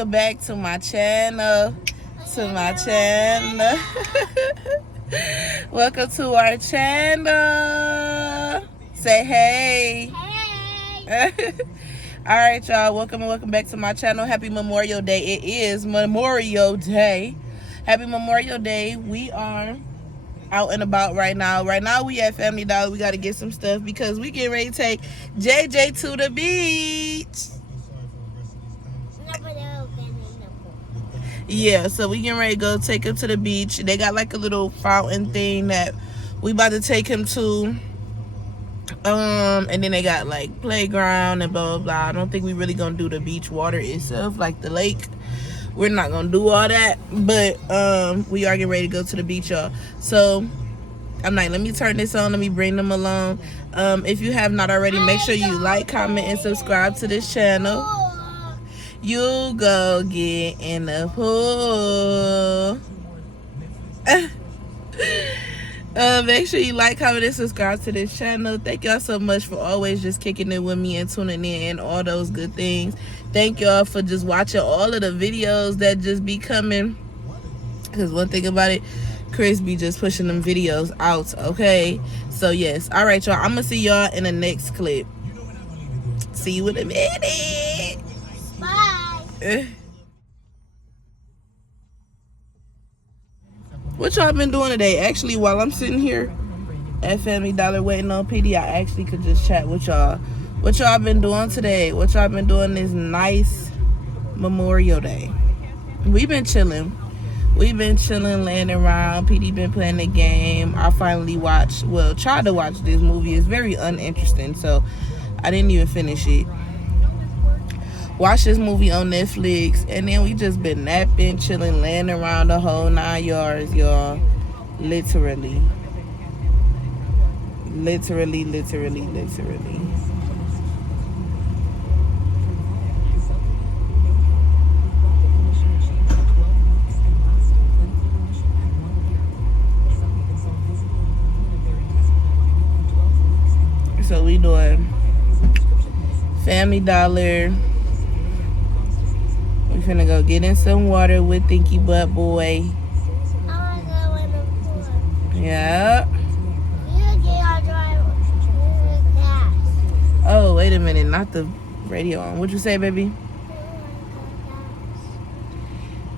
welcome back to my channel. Welcome to our channel. Say hey. Hey. All right, y'all. Welcome back to my channel. Happy Memorial Day. It is Memorial Day. Happy Memorial Day. We are out and about right now. Right now we at Family Dollar. We got to get some stuff because we getting ready to take JJ to the beach. Yeah, so we getting ready to go take him to the beach. They got like a little fountain thing that we about to take him to. And then they got like playground and blah blah blah. I don't think we really gonna do the beach water itself, like the lake. We're not gonna do all that, but we are getting ready to go to the beach, y'all. So I'm like, let me turn this on, let me bring them along. If you have not already, make sure you like, comment, and subscribe to this channel. You go get in the pool. Make sure you like, comment, and subscribe to this channel. Thank y'all so much for always just kicking it with me and tuning in and all those good things. Thank y'all for just watching all of the videos that just be coming. Because one thing about it, Chris be just pushing them videos out, okay? So yes, all right, y'all. I'm gonna see y'all in the next clip. See you in a minute. Bye. What y'all been doing today? Actually, while I'm sitting here at Family Dollar waiting on PD, I actually could just chat with y'all. What y'all been doing today? What y'all been doing this nice Memorial Day? We've been chilling. Laying around. PD been playing the game. I finally tried to watch this movie. It's very uninteresting, so I didn't even finish it. Watch this movie on Netflix, and then we just been napping, chilling, laying around the whole 9 yards, y'all. Literally. So we doing Family Dollar. We finna go get in some water with Thinky Butt Boy. I wanna go in the pool. Yeah. You get our driver gas. Oh, wait a minute. Not the radio on. What'd you say, baby?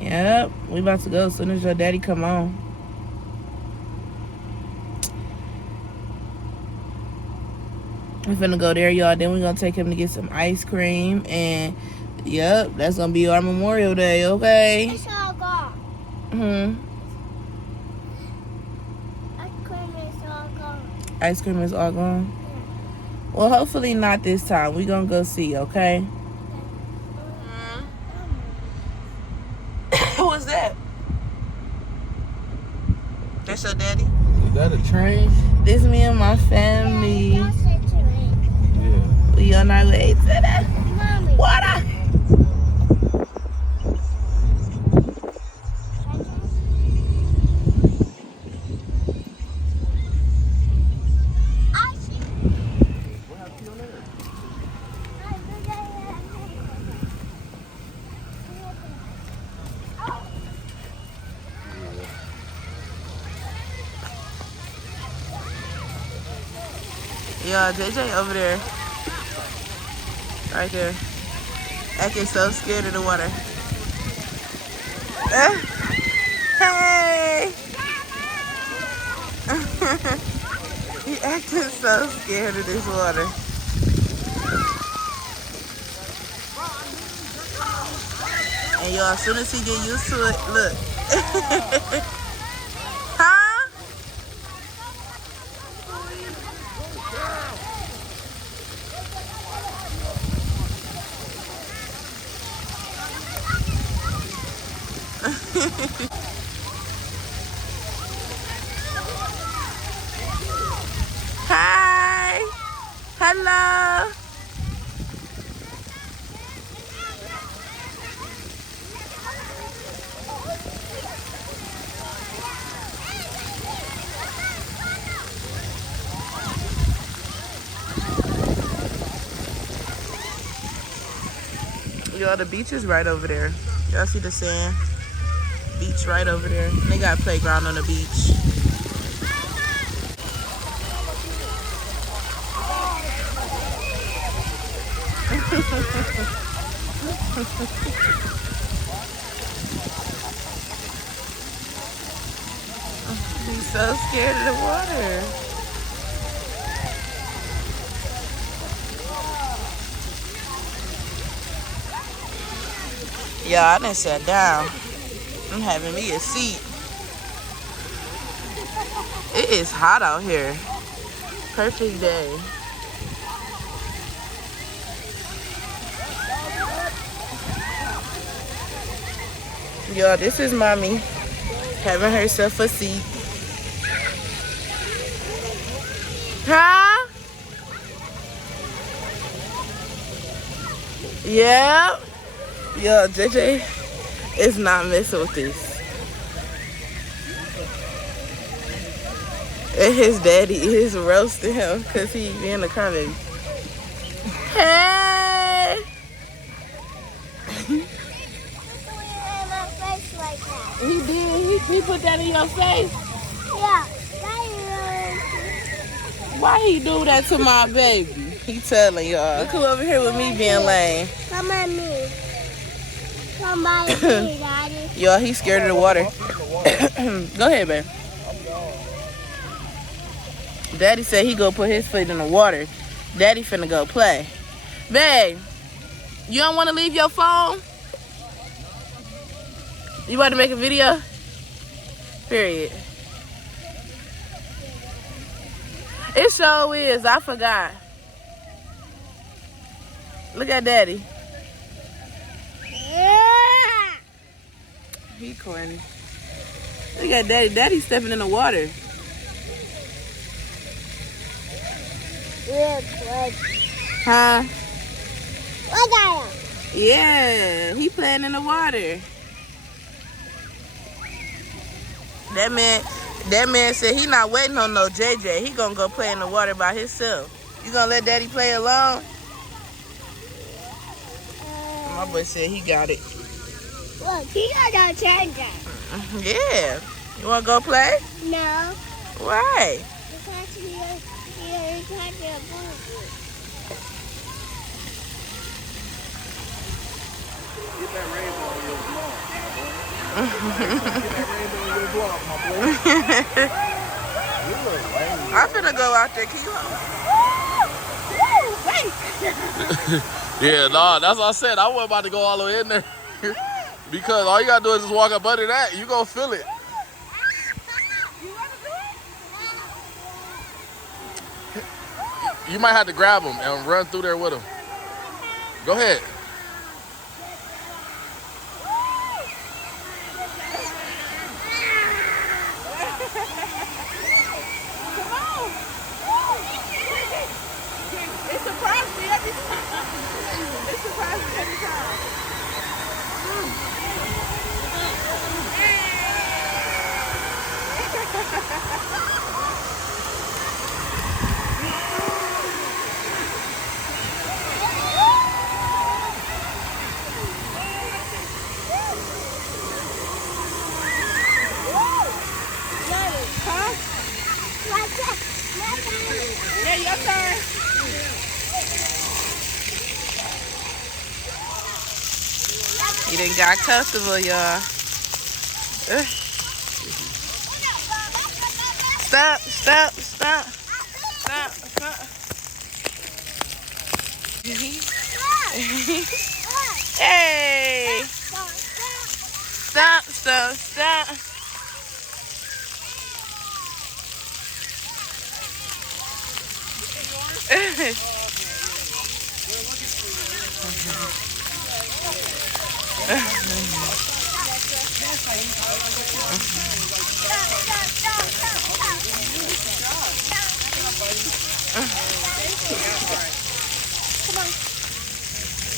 Yep. We about to go as soon as your daddy come on. We're finna go there, y'all. Then we're gonna take him to get some ice cream. And, yep, that's gonna be our Memorial Day, okay? It's all gone. Ice cream is all gone. Ice cream is all gone? Yeah. Well, hopefully not this time. We're gonna go see, okay? Who was that? That's your daddy? Is that a train? This me and my family. Yeah, that's it, right? Yeah. We on our way to the Mommy. water. Yeah, JJ over there. Right there. Acting so scared of the water. Hey! He acting so scared of this water. And y'all, as soon as he get used to it, look. Huh? Hi. Hello. Y'all, the beach is right over there. Y'all see the sand? Beach right over there. And they got a playground on the beach. He's so scared of the water. Yeah, I done sat down. I'm having me a seat. It is hot out here. Perfect day. Y'all, this is mommy having herself a seat. Huh? Yep. Yo, JJ is not messing with this. And his daddy is roasting him because he being a crybaby. Hey! He did. He put that in your face? Yeah. Why he do that to my baby? He telling y'all. Look who over here with me being lame. Come on me. Come on me, Daddy. Y'all, he's scared of the water. Go ahead, babe. Daddy said he go put his foot in the water. Daddy finna go play. Babe, you don't want to leave your phone? You about to make a video? Period. It sure is. I forgot. Look at Daddy. He corny. Look at Daddy. Daddy's stepping in the water. Huh? Look at him. Yeah, he playing in the water. That man said he not waiting on no JJ. He gonna go play in the water by himself. You gonna let Daddy play alone? My boy said he got it. Look, he got a charger. Yeah. You wanna go play? No. Why? Because he tried to move. Get that rainbow on your vlog, my boy. Get that rainbow on your vlog, my boy. You look lame. I'm finna go out there. Can you wait. Yeah, nah, that's what I said. I wasn't about to go all the way in there. Because all you gotta do is just walk up under that. You gonna feel it. You might have to grab him and run through there with him. Go ahead. It surprised me every time. It surprised me every time. Yeah, your turn. You done got comfortable, y'all. Stop, stop, stop. Stop, stop. Hey! Stop, stop, stop.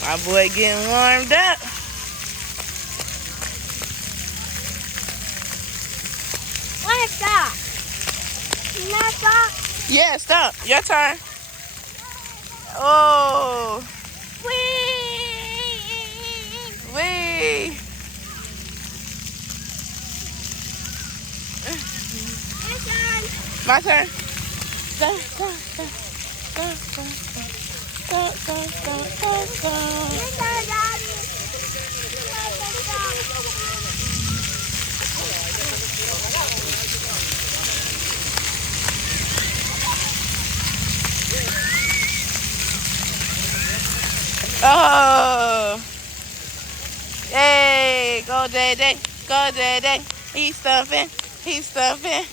My boy getting warmed up. Let's stop. Let's stop. Yeah, stop. Your turn. Oh. Whee! Hey. My turn. Go, go, go, go, go, go, go, go, go, go. Oh. Hey, go JJ. Go JJ. He's stumping. He's stumping.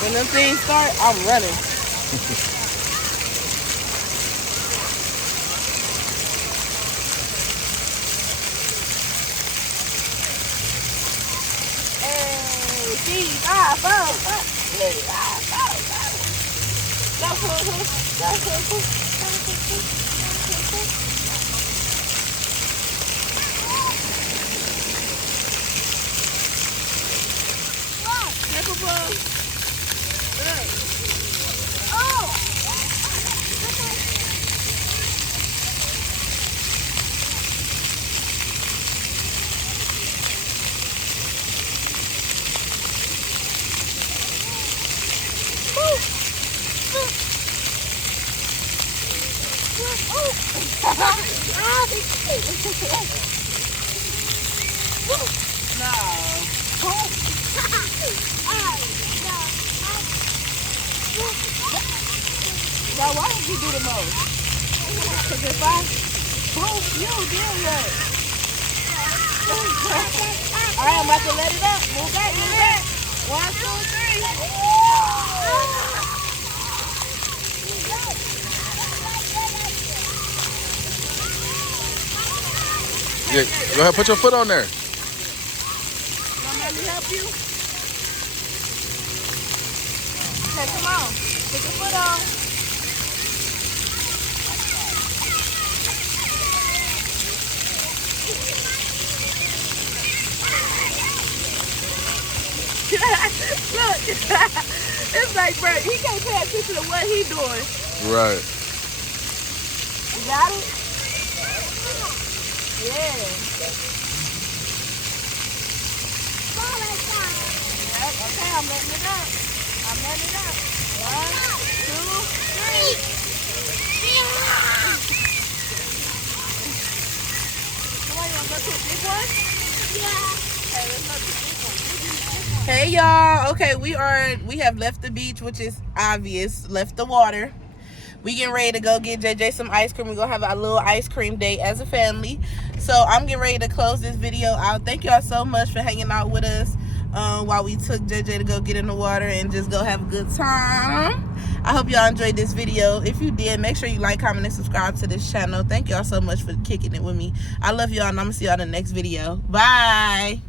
When them things start, I'm running. Hey, see, 5, 4, 5. Now, why did you do the most? Because if I boom, you did what? Alright, I'm about to let it up. Move back, move back. 1, 2, 3. Yeah, go ahead, put your foot on there. Let me help you. Okay, come on. Put your foot on. Look, it's like, bro, he can't pay attention to what he doing. Right. You got it? Yeah. Yep, okay, I'm letting it up. I'm letting it up. 1, 2, 3. Come on, you want to go to a big one? Yeah. Okay, let's go to the big one. Hey y'all, okay, we have left the beach, which is obvious, left the water. We getting ready to go get JJ some ice cream. We're gonna have a little ice cream date as a family. So I'm getting ready to close this video out. Thank y'all so much for hanging out with us while we took JJ to go get in the water and just go have a good time. I hope y'all enjoyed this video. If you did, make sure you like, comment, and subscribe to this channel. Thank y'all so much for kicking it with me. I love y'all, and I'm gonna see y'all in the next video. Bye.